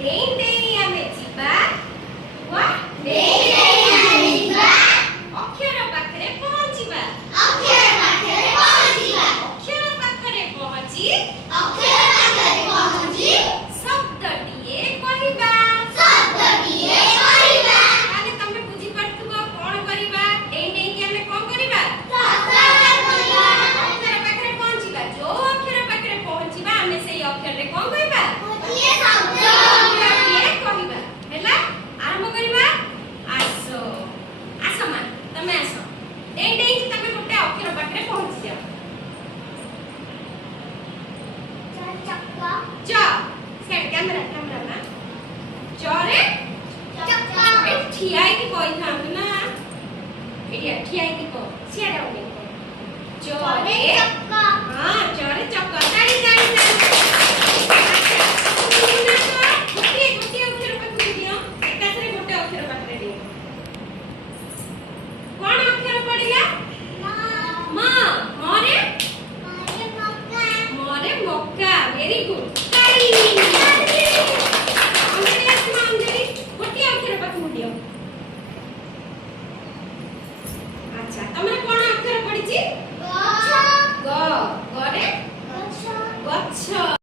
ଡେଇଁ ଡେଇଁ ଆମେ ଯିବା ଅକ୍ଷର ପାଖରେ ପହଞ୍ଚିବା। ଅକ୍ଷର ପାଖରେ ପହଞ୍ଚି ଶବ୍ଦଟିଏ କହିବା। ତାହେଲେ ତମେ ବୁଝିପାରୁଥିବ କଣ କରିବା? ଡେଇଁ ଡେଇଁକି ଆମେ କଣ କରିବା? ଅକ୍ଷର ପାଖରେ ପହଞ୍ଚିବା। ଯୋଉ ଅକ୍ଷର ପାଖରେ ପହଞ୍ଚିବା ଆମେ ସେଇ ଅକ୍ଷରରେ କଣ କହିବା? କହିବା। ହେଲା, ଆରମ୍ଭ କରିବା। ଆସ ଆସ ମା, ତମେ ଆସ। ଡେଇଁ ଡେଇଁକି ତମେ ଗୋଟେ ଅକ୍ଷର ପାଖରେ ପହଞ୍ଚି ଯାଅ। च सेट कैमरा कैमरा ना चरे ए ठियाई की कोई थांत ना एडिया ठियाई की को सियाडा ओके चरे चक्का। हां चरे चक्का। ताड़ी ताड़ी ताड़ी गोटे अक्षर पाखरे दियो। एकाथरे गोटे अक्षर पाखरे दियो। कोन अक्षर पडिला? मां मोरे मक्का। Very good. अच्छा तमरे कोन अक्षर पडिची? ग। ग रे गच्छ।